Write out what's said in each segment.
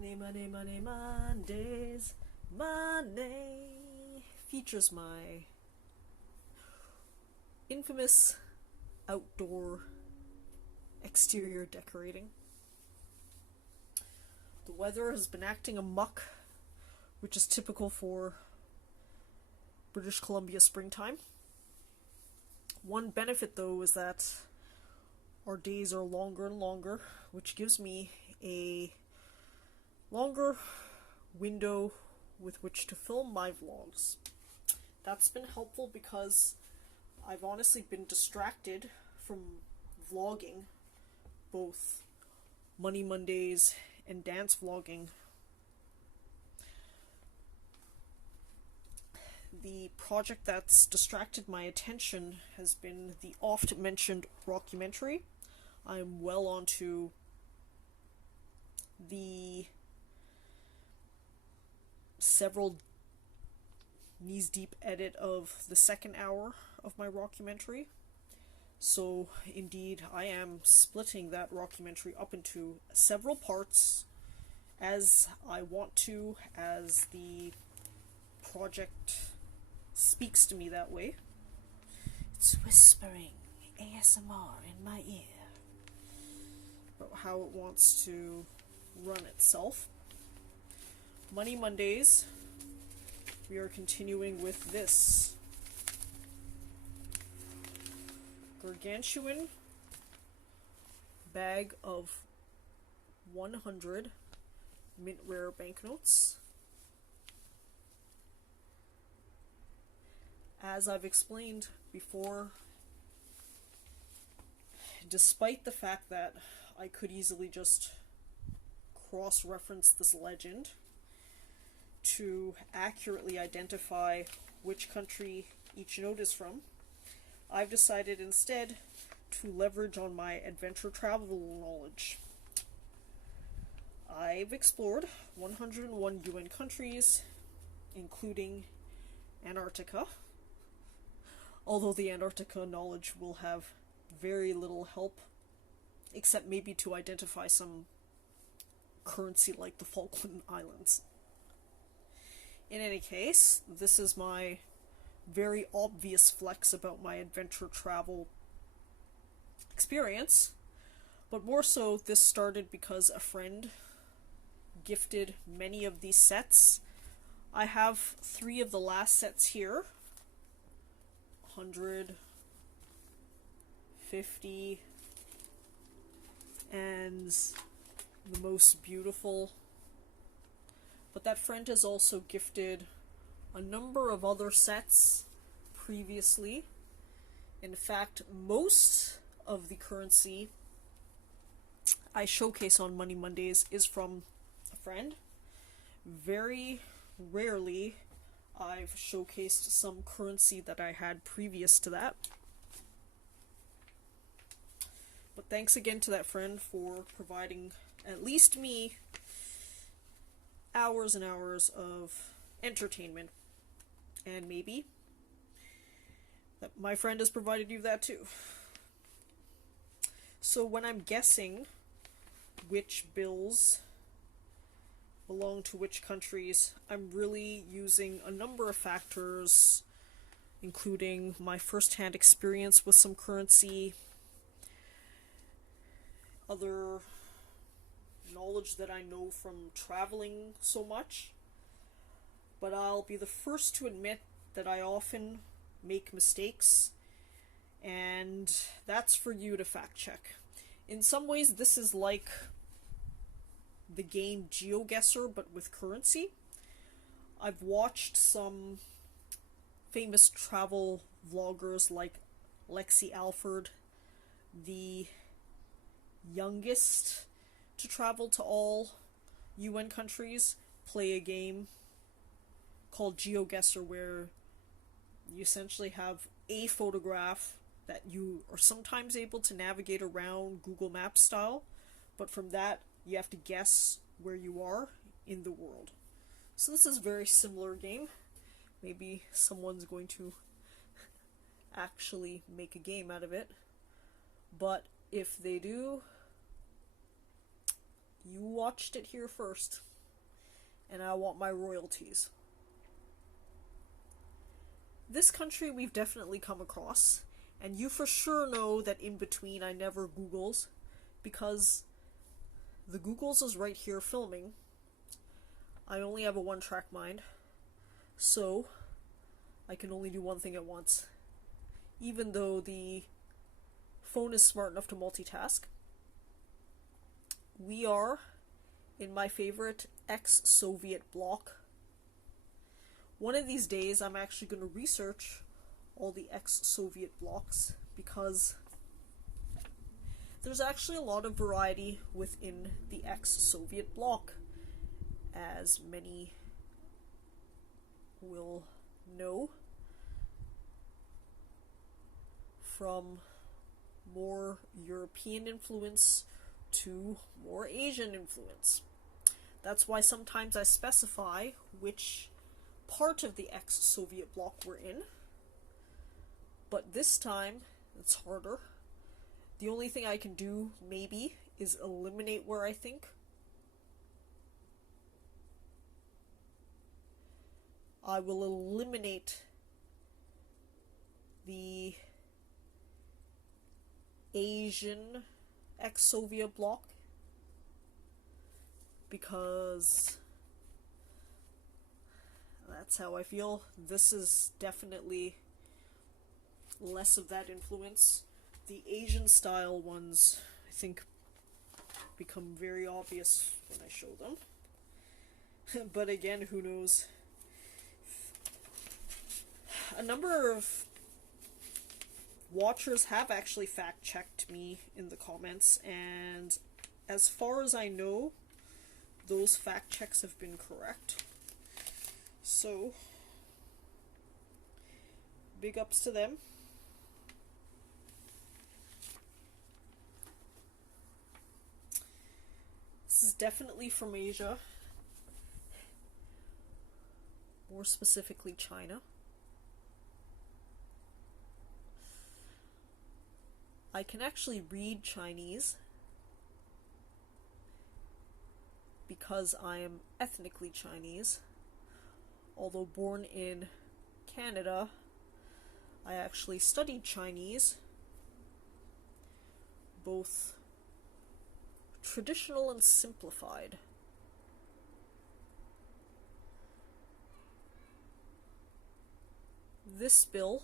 Money Mondays. Monday features my infamous outdoor exterior decorating. The weather has been acting amuck, which is typical for British Columbia springtime. One benefit, though, is that our days are longer and longer, which gives me a longer window with which to film my vlogs. That's been helpful because I've honestly been distracted from vlogging, both Money Mondays and dance vlogging. The project that's distracted my attention has been the oft-mentioned rockumentary. I'm well onto the several knees-deep edit of the second hour of my rockumentary. So, indeed, I am splitting that rockumentary up into several parts as I want to, as the project speaks to me that way. It's whispering ASMR in my ear about how it wants to run itself. Money Mondays, we are continuing with this gargantuan bag of 100 mint rare banknotes. As I've explained before, despite the fact that I could easily just cross-reference this legend to accurately identify which country each note is from, I've decided instead to leverage on my adventure travel knowledge. I've explored 101 UN countries, including Antarctica, although the Antarctica knowledge will have very little help, except maybe to identify some currency like the Falkland Islands. In any case, this is my very obvious flex about my adventure travel experience, but more so this started because a friend gifted many of these sets. I have 3 of the last sets here. 100, 50, and the most beautiful. But that friend has also gifted a number of other sets previously. In fact, most of the currency I showcase on Money Mondays is from a friend. Very rarely I've showcased some currency that I had previous to that. But thanks again to that friend for providing at least me hours and hours of entertainment. And maybe that my friend has provided you that too. So when I'm guessing which bills belong to which countries, I'm really using a number of factors, including my first-hand experience with some currency, other knowledge that I know from traveling so much. But I'll be the first to admit that I often make mistakes, and that's for you to fact check. In some ways, this is like the game GeoGuessr, but with currency. I've watched some famous travel vloggers like Lexi Alford, the youngest to travel to all UN countries, play a game called GeoGuessr, where you essentially have a photograph that you are sometimes able to navigate around Google Maps style, but from that you have to guess where you are in the world. So this is a very similar game. Maybe someone's going to actually make a game out of it, but if they do, You watched it here first, and I want my royalties. This country we've definitely come across, and you for sure know that in between I never Googles, because the Googles is right here filming. I only have a one-track mind, so I can only do one thing at once. Even though the phone is smart enough to multitask. We are in my favorite ex-Soviet bloc. One of these days I'm actually going to research all the ex-Soviet blocs, because there's actually a lot of variety within the ex-Soviet bloc, as many will know, from more European influence to more Asian influence. That's why sometimes I specify which part of the ex-Soviet bloc we're in, but this time it's harder. The only thing I can do, maybe, is eliminate where I think. I will eliminate the Asian ex-Soviet bloc, because that's how I feel. This is definitely less of that influence. The Asian style ones, I think, become very obvious when I show them. But again, who knows? A number of watchers have actually fact-checked me in the comments, and as far as I know, those fact checks have been correct. So, big ups to them. This is definitely from Asia, more specifically China. I can actually read Chinese because I am ethnically Chinese. Although born in Canada, I actually studied Chinese, both traditional and simplified. This bill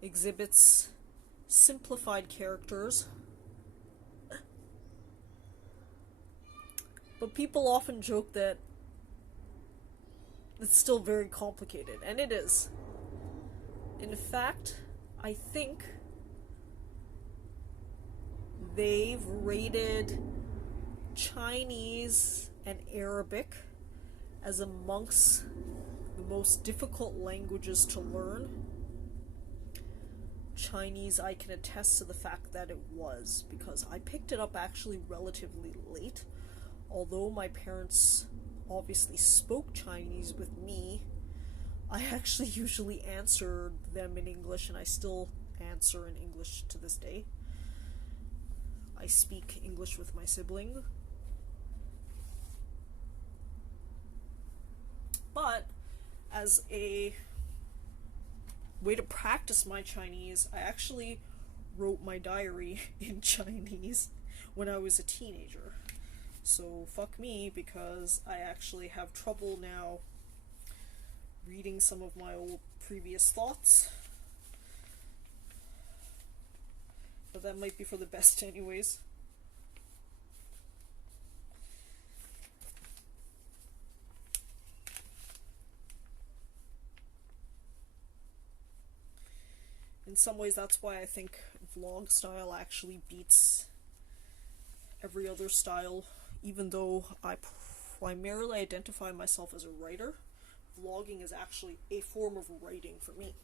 exhibits simplified characters, but people often joke that it's still very complicated, and it is. In fact, I think they've rated Chinese and Arabic as amongst the most difficult languages to learn. Chinese, I can attest to the fact that it was, because I picked it up actually relatively late. Although my parents obviously spoke Chinese with me, I actually usually answered them in English, and I still answer in English to this day. I speak English with my sibling. But as a way to practice my Chinese, I actually wrote my diary in Chinese when I was a teenager. So fuck me, because I actually have trouble now reading some of my old previous thoughts. But that might be for the best anyways. In some ways, that's why I think vlog style actually beats every other style. Even though I primarily identify myself as a writer, vlogging is actually a form of writing for me.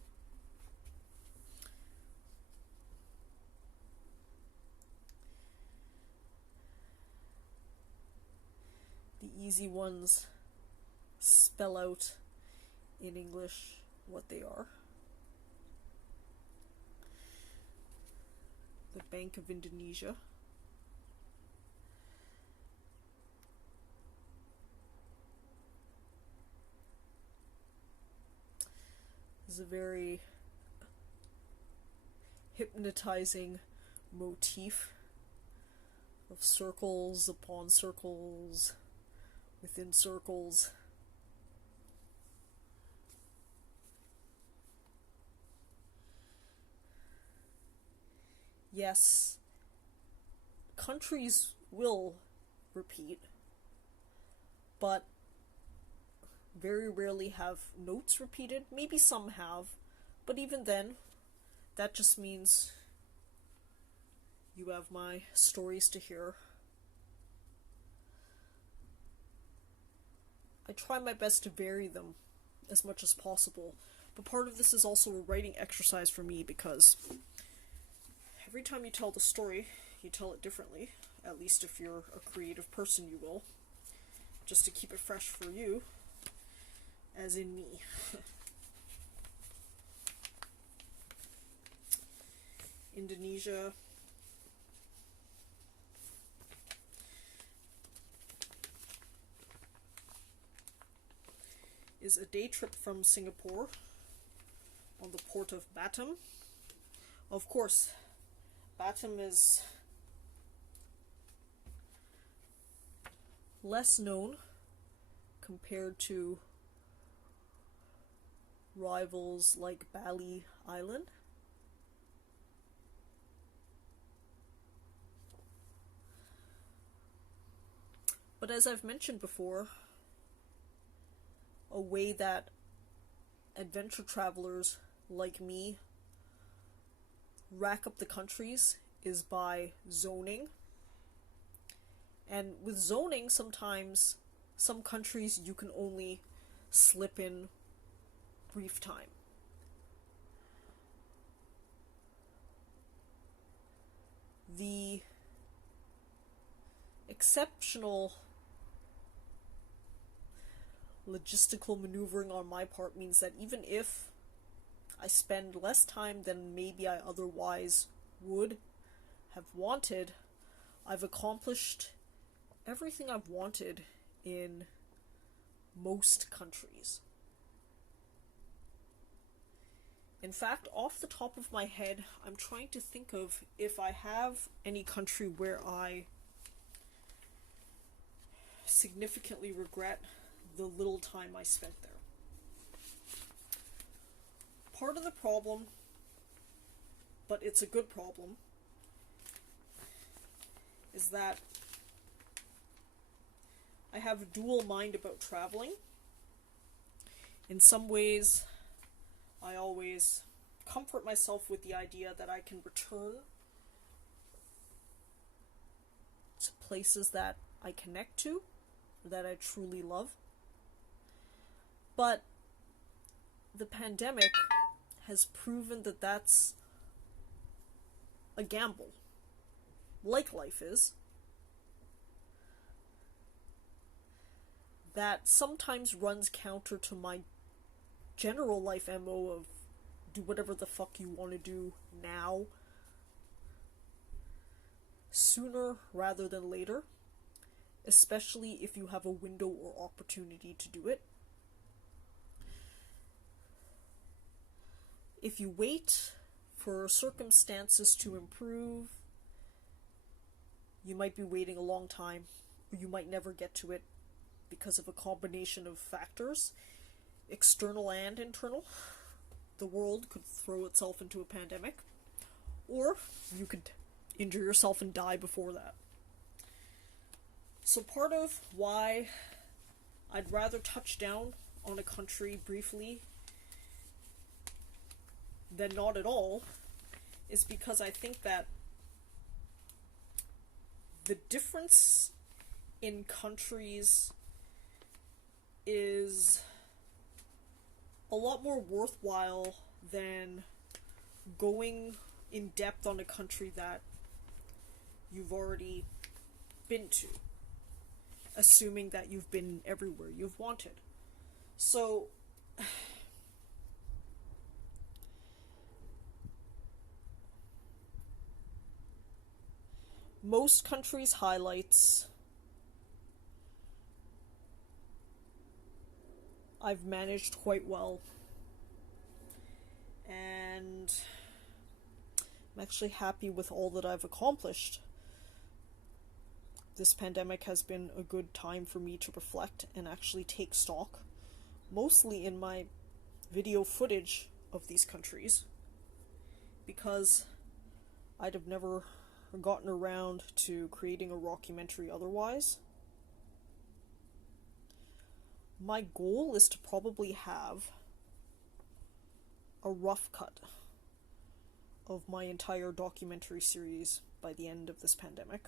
The easy ones spell out in English what they are. The Bank of Indonesia. is a very hypnotizing motif of circles upon circles within circles. Yes, countries will repeat, but very rarely have notes repeated. Maybe some have, but even then, that just means you have my stories to hear. I try my best to vary them as much as possible, but part of this is also a writing exercise for me, because every time you tell the story, you tell it differently. At least if you're a creative person, you will. Just to keep it fresh for you, as in me. Indonesia. Is a day trip from Singapore on the port of Batam. Of course, Batam is less known compared to rivals like Bali Island. But as I've mentioned before, a way that adventure travelers like me rack up the countries is by zoning. And with zoning, sometimes some countries you can only slip in brief time. The exceptional logistical maneuvering on my part means that even if I spend less time than maybe I otherwise would have wanted, I've accomplished everything I've wanted in most countries. In fact, off the top of my head, I'm trying to think of if I have any country where I significantly regret the little time I spent there. Part of the problem, but it's a good problem, is that I have a dual mind about traveling. In some ways, I always comfort myself with the idea that I can return to places that I connect to, that I truly love. But the pandemic has proven that that's a gamble, like life is, that sometimes runs counter to my general life MO of do whatever the fuck you want to do now, sooner rather than later, especially if you have a window or opportunity to do it. If you wait for circumstances to improve, you might be waiting a long time, or you might never get to it because of a combination of factors, external and internal. The world could throw itself into a pandemic, or you could injure yourself and die before that. So part of why I'd rather touch down on a country briefly than not at all is because I think that the difference in countries is a lot more worthwhile than going in depth on a country that you've already been to, assuming that you've been everywhere you've wanted. So most countries' highlights I've managed quite well. and I'm actually happy with all that I've accomplished. This pandemic has been a good time for me to reflect and actually take stock, mostly in my video footage of these countries, because I'd have never gotten around to creating a rockumentary otherwise. My goal is to probably have a rough cut of my entire documentary series by the end of this pandemic.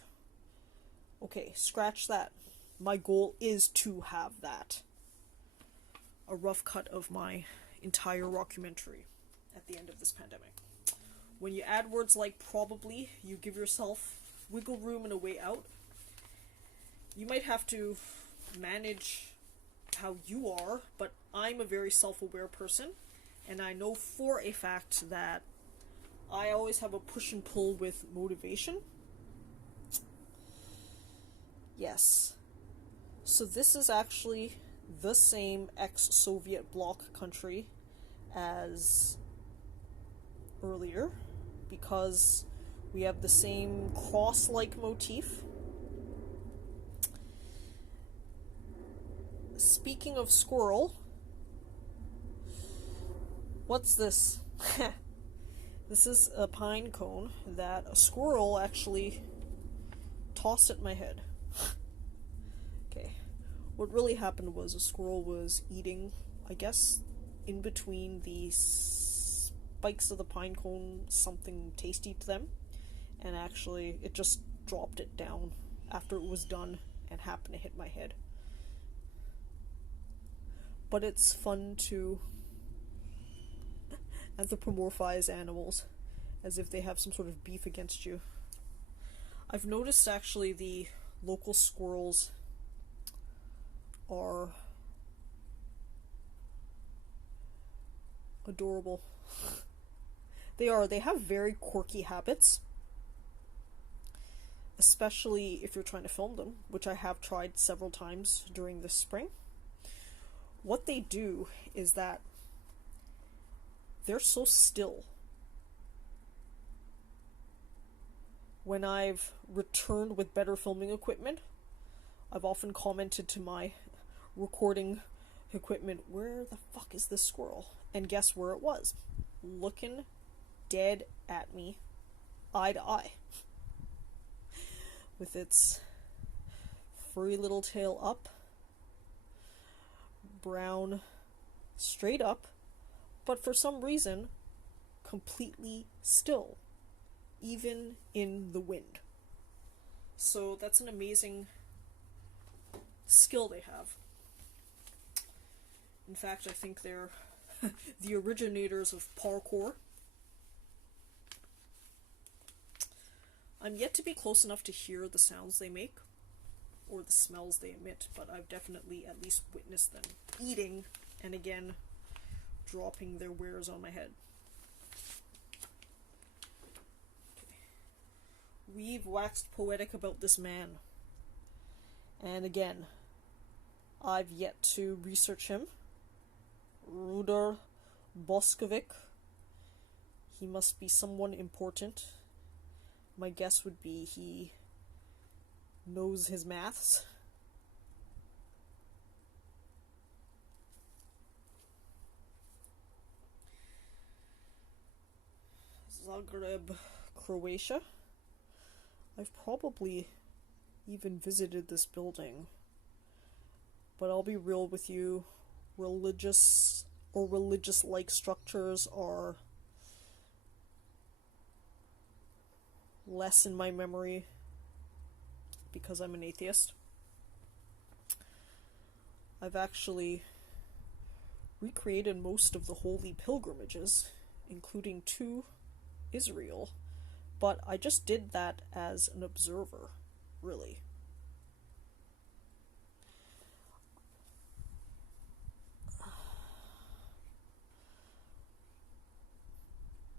Okay, scratch that. My goal is to have that. A rough cut of my entire rockumentary at the end of this pandemic. When you add words like probably, you give yourself wiggle room and a way out. You might have to manage how you are, but I'm a very self-aware person, and I know for a fact that I always have a push and pull with motivation. Yes. So this is actually the same ex-Soviet bloc country as earlier, because we have the same cross-like motif. Speaking of squirrel, what's this? This is a pine cone that a squirrel actually tossed at my head. Okay, what really happened was a squirrel was eating, I guess, in between the spikes of the pine cone, something tasty to them, and actually it just dropped it down after it was done and happened to hit my head. But it's fun to anthropomorphize animals as if they have some sort of beef against you. I've noticed actually the local squirrels are adorable. They have very quirky habits, especially if you're trying to film them, which I have tried several times during this spring. What they do is that they're so still. When I've returned with better filming equipment, I've often commented to my recording equipment, where the fuck is this squirrel? And guess where it was? Looking dead at me, eye to eye. With its furry little tail up, brown straight up, but for some reason, completely still, even in the wind. So that's an amazing skill they have. In fact, I think they're the originators of parkour. I'm yet to be close enough to hear the sounds they make, or the smells they emit, but I've definitely at least witnessed them eating, and again, dropping their wares on my head. Okay. We've waxed poetic about this man. And again, I've yet to research him. Rudar Boskovic. He must be someone important. My guess would be he knows his maths. Zagreb, Croatia. I've probably even visited this building, but I'll be real with you, religious or religious-like structures are less in my memory because I'm an atheist. I've actually recreated most of the holy pilgrimages, including to Israel, but I just did that as an observer, really.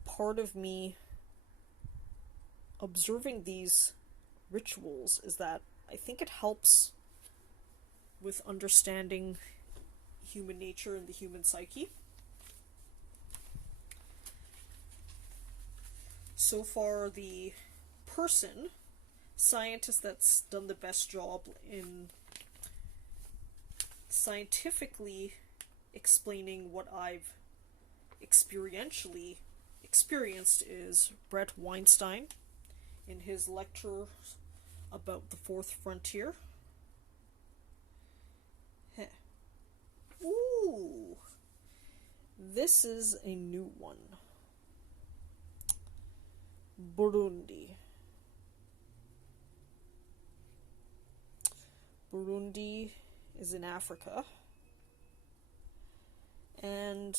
Part of me observing these rituals is that I think it helps with understanding human nature and the human psyche. so far the scientist that's done the best job in scientifically explaining what I've experientially experienced is Brett Weinstein in his lecture about the fourth frontier. Heh. Ooh, this is a new one. Burundi. Burundi is in Africa, and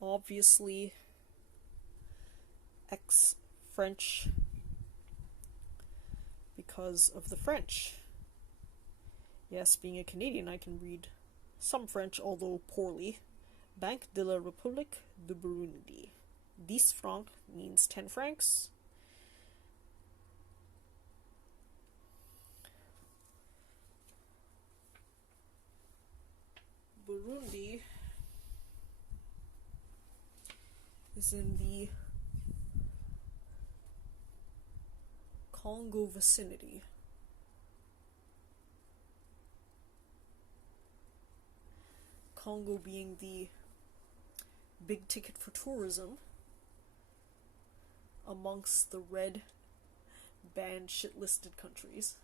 obviously ex-French because of the French. Yes, being a Canadian, I can read some French, although poorly. Banque de la République du Burundi. 10 francs means 10 francs. Burundi is in the Congo vicinity. Congo being the big ticket for tourism amongst the red banned shit-listed countries,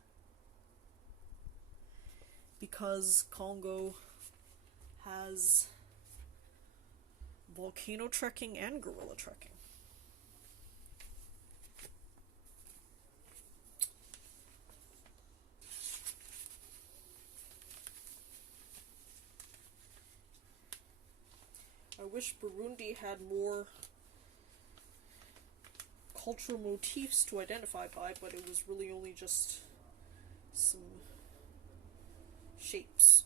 because Congo has volcano trekking and gorilla trekking. I wish Burundi had more cultural motifs to identify by, but it was really only just some shapes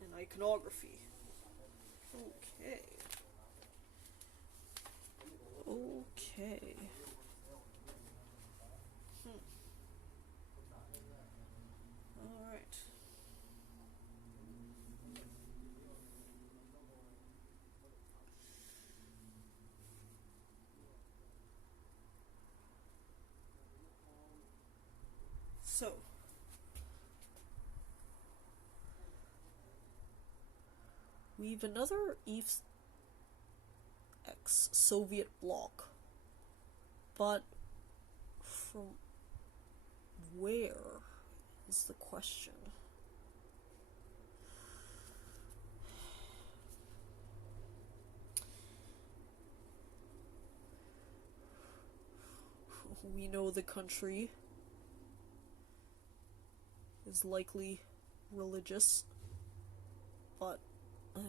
and iconography. Okay. Okay. Alright. So, we've another ex-Soviet bloc, but from where is the question? We know the country is likely religious, but